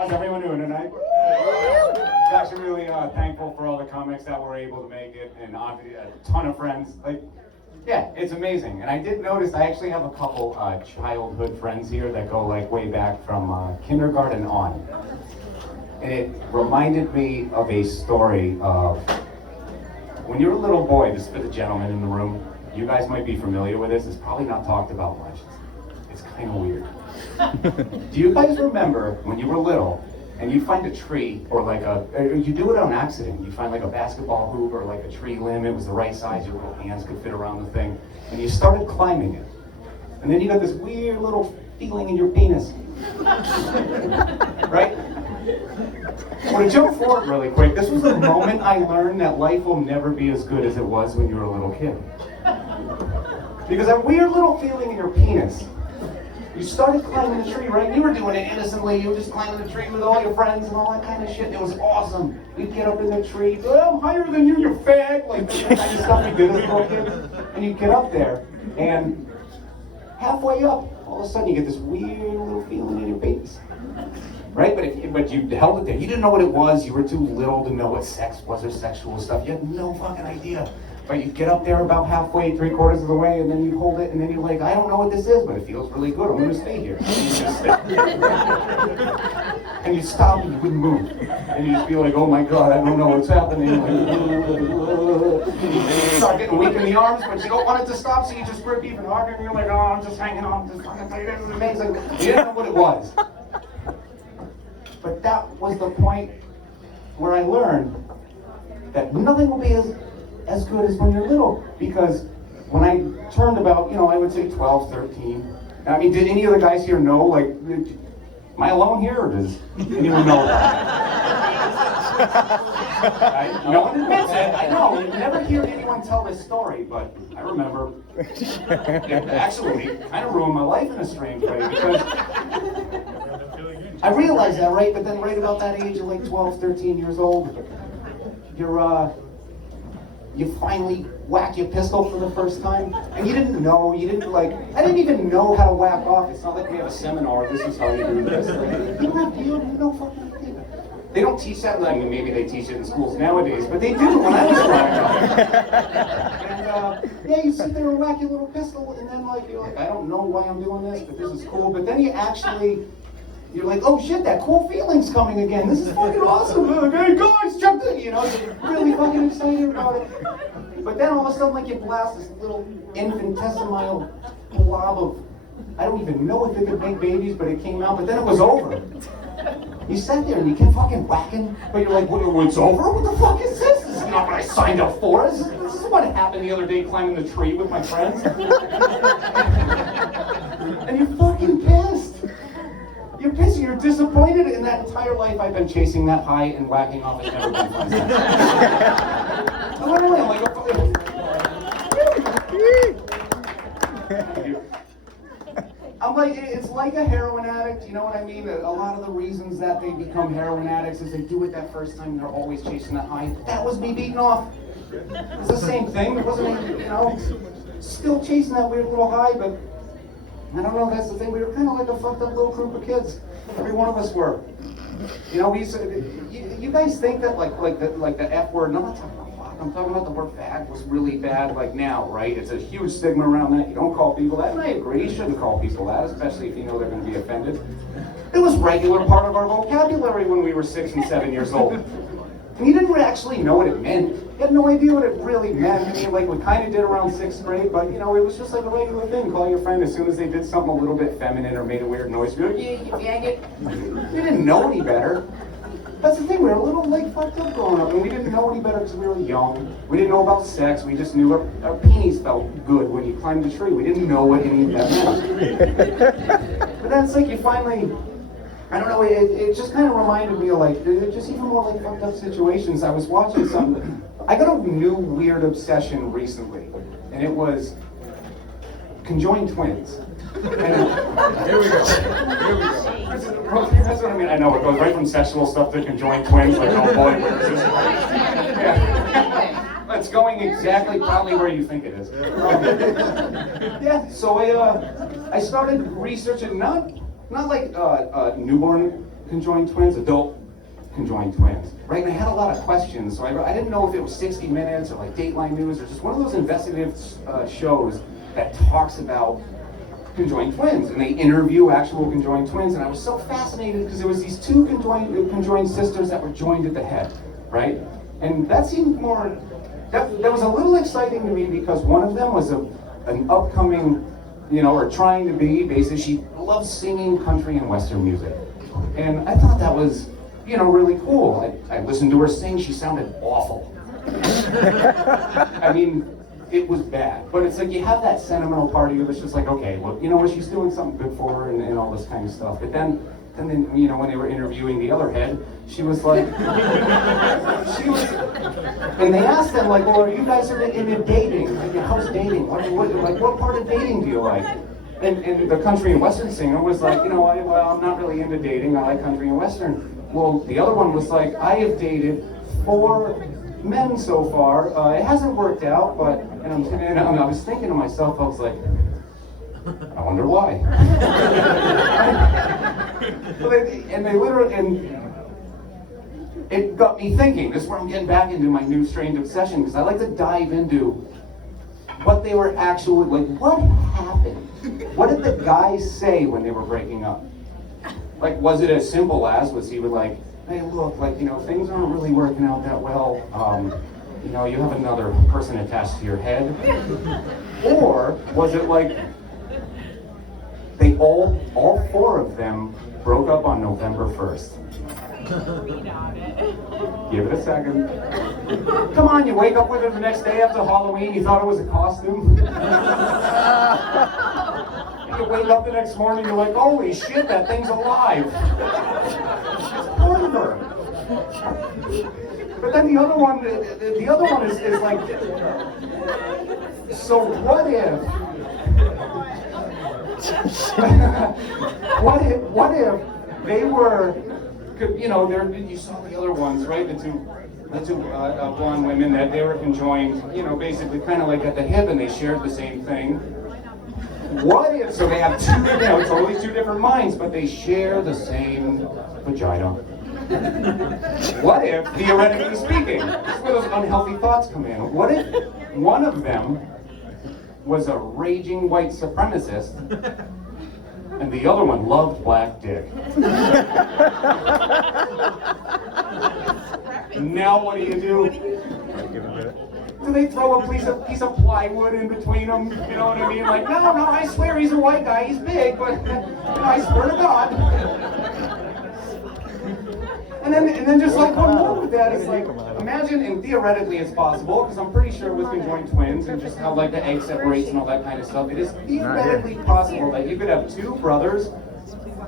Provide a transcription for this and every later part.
How's everyone doing tonight? Actually really thankful for all the comics that were able to make it, and obviously a ton of friends. Like, yeah, it's amazing. And I did notice I actually have a couple childhood friends here that go like way back from kindergarten on. And it reminded me of a story of when you're a little boy. Just for the gentlemen in the room, you guys might be familiar with this. It's probably not talked about much. It's kind of weird. Do you guys remember when you were little and you find a tree or you do it on accident, you find like a basketball hoop or like a tree limb, it was the right size, your little hands could fit around the thing, and you started climbing it. And then you got this weird little feeling in your penis. Right? I'm going to jump forward really quick. This was the moment I learned that life will never be as good as it was when you were a little kid. Because that weird little feeling in your penis, you started climbing the tree, right? You were doing it innocently. You were just climbing the tree with all your friends and all that kind of shit. And it was awesome. We'd get up in the tree. Oh, I'm higher than you, you fag. Like that kind of stuff we did as little kids. And you'd get up there, and halfway up, all of a sudden you get this weird little feeling in your penis. Right? But you held it there. You didn't know what it was. You were too little to know what sex was or sexual stuff. You had no fucking idea. But you get up there about halfway, 3/4 of the way, and then you hold it, and then you're like, I don't know what this is, but it feels really good. I'm going to stay here. And you just stay. And you stop and you wouldn't move. And you just feel like, oh my God, I don't know what's happening. You start getting weak in the arms, but you don't want it to stop, so you just grip even harder, and you're like, oh, I'm just hanging on. This is amazing. You didn't know what it was. But that was the point where I learned that nothing will be as good as when you're little, because when I turned about, I would say 12, 13, I mean, did any of the guys here know, like, am I alone here, or does anyone know that? No one admits it, I know, you never hear anyone tell this story, but I remember, it actually kind of ruined my life in a strange way, because I realized that, right, but then right about that age of like 12, 13 years old, you finally whack your pistol for the first time, and I didn't even know how to whack off. It's not like we have a seminar, this is how you do this. Like, you have no fucking idea. They don't teach that, I mean, maybe they teach it in schools nowadays, but they didn't when I was growing up. And you sit there and whack your little pistol, and then you're like, I don't know why I'm doing this, but this is cool. But then you're like, oh shit, that cool feeling's coming again. This is fucking awesome. Hey guys, jump in. You're really fucking excited about it. But then all of a sudden, you blast this little infinitesimal blob of, I don't even know if it could make babies, but it came out, but then it was over. You sat there and you kept fucking whacking, but you're like, it's over? What the fuck is this? This is not what I signed up for. This is what happened the other day climbing the tree with my friends. And you're fucking pissed. You're pissed, you're disappointed, and that entire life I've been chasing that high and whacking off. It's never been fun. I went away, I'm like, I'm like, it's like a heroin addict, you know what I mean? A lot of the reasons that they become heroin addicts is they do it that first time and they're always chasing that high. That was me beating off. It's the same thing. It wasn't, still chasing that weird little high, but I don't know, that's the thing. We were kind of like a fucked up little group of kids. Every one of us were. We used to, you guys think that like the F word, no, I'm not talking about fuck, I'm talking about the word fag was really bad now, right? It's a huge stigma around that. You don't call people that, and I agree, you shouldn't call people that, especially if you know they're going to be offended. It was regular part of our vocabulary when we were 6 and 7 years old. And you didn't actually know what it meant. You had no idea what it really meant. I mean, we kind of did around 6th grade, but, it was just like a regular thing. Call your friend as soon as they did something a little bit feminine or made a weird noise. You're like, yeah, you faggot. You didn't know any better. That's the thing, we were a little, fucked up growing up, and we didn't know any better because we were young. We didn't know about sex. We just knew our penis felt good when you climbed the tree. We didn't know what any of that meant. But then it's you finally... I don't know, it just kind of reminded me of just even more fucked up situations. I was watching something. I got a new weird obsession recently, and it was conjoined twins. And Here we go. That's what I mean. I know, it goes right from sexual stuff to conjoined twins, oh boy, where is this? Yeah. It's going exactly probably where you think it is. So I started researching, not not like newborn conjoined twins, adult conjoined twins, right? And I had a lot of questions, so I didn't know if it was 60 Minutes or like Dateline News or just one of those investigative shows that talks about conjoined twins, and they interview actual conjoined twins, and I was so fascinated because there was these two conjoined sisters that were joined at the head, right? And that seemed more, that was a little exciting to me because one of them was an upcoming, or trying to be, basically, she loves singing country and Western music. And I thought that was, really cool. I listened to her sing, she sounded awful. I mean, it was bad, but it's like you have that sentimental part of you that's just like, okay, well, you know what, she's doing something good for her and all this kind of stuff. But then, when they were interviewing the other head, she was like, and they asked them, like, well, are you guys into dating? Like, how's dating? What part of dating do you like? And the country and Western singer was like, well, I'm not really into dating, I like country and Western. Well, the other one was like, I have dated 4 men so far. It hasn't worked out, but and I was thinking to myself, I was like, I wonder why. and it got me thinking. This is where I'm getting back into my new strange obsession, because I like to dive into what they were actually like. What happened? What did the guys say when they were breaking up? Like, was it as simple as, was he would like, hey, look, like, things aren't really working out that well. You have another person attached to your head. Or was it like, they all 4 of them broke up on November 1st? Give it a second. Come on, you wake up with her the next day after Halloween, you thought it was a costume? You wake up the next morning, you're like, holy shit, that thing's alive. It's part of her. But then the other one is like, so what if what if they were, you saw the other ones, right? The two blonde women, that they were conjoined, basically kind of like at the hip, and they shared the same thing. What if, so they have totally 2 different minds, but they share the same vagina. What if, theoretically speaking, this is where those unhealthy thoughts come in. What if one of them was a raging white supremacist and the other one loved black dick? Now what do? Do they throw a piece of plywood in between them? You know what I mean? Like, no, I swear he's a white guy, he's big, but I swear to God. And then just like one more with that, it's like, imagine, and theoretically it's possible, because I'm pretty sure with conjoined twins and just how like the egg separates and all that kind of stuff, it is theoretically possible that you could have 2 brothers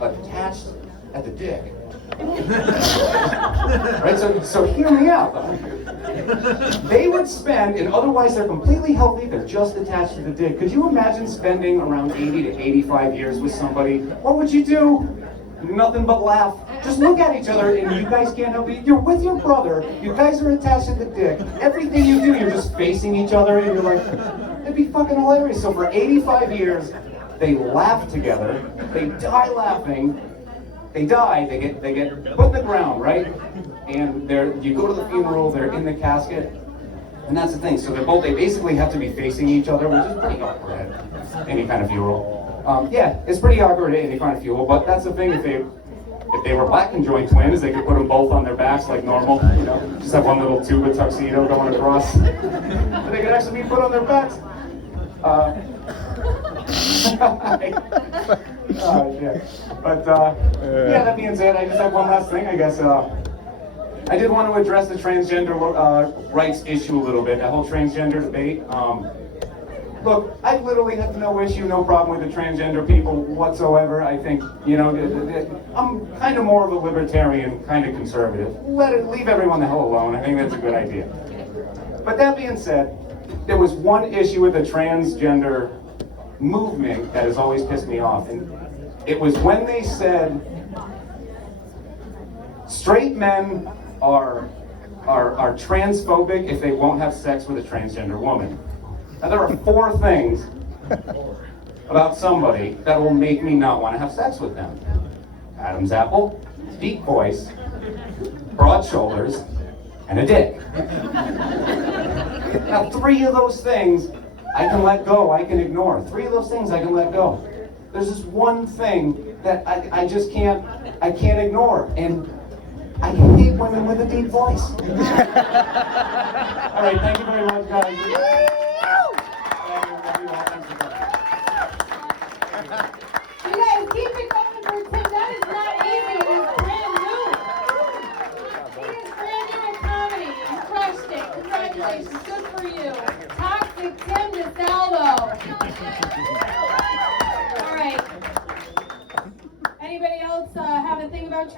attached at the dick. Right, so hear me out. They would spend, and otherwise they're completely healthy, they're just attached to the dick. Could you imagine spending around 80 to 85 years with somebody? What would you do? Nothing but laugh. Just look at each other and you guys can't help it. You're with your brother, you guys are attached to the dick. Everything you do, you're just facing each other and you're like, it'd be fucking hilarious. So for 85 years, they laugh together, they die laughing, they die, they get put in the ground, right? And you go to the funeral, they're in the casket, and that's the thing. So they basically have to be facing each other, which is pretty awkward at any kind of funeral. Yeah, it's pretty awkward at any kind of funeral, but that's the thing. If they were black conjoined twins, they could put them both on their backs like normal, just have one little tuba tuxedo going across. And they could actually be put on their backs. Yeah. But yeah, that being said, I just have one last thing, I guess. I did want to address the transgender rights issue a little bit, that whole transgender debate. Look, I literally have no issue, no problem with the transgender people whatsoever. I think, I'm kind of more of a libertarian, kind of conservative. Leave everyone the hell alone. I think that's a good idea. But that being said, there was one issue with the transgender movement that has always pissed me off, and it was when they said straight men are transphobic if they won't have sex with a transgender woman. Now there are 4 things. about somebody that will make me not want to have sex with them. Adam's apple, deep voice, broad shoulders, and a dick. Now, 3 of those things I can let go, I can ignore. 3 of those things I can let go. There's this one thing that I just can't ignore, and I hate women with a deep voice. All right, thank you very much, guys. Thank you all. Thanks for coming. You guys keep it going for Tim. That is not easy. It is brand new. He is brand new in comedy. You crushed it. Congratulations. Good for you. Toxic Tim DeSalvos. All right. Anybody else have a thing about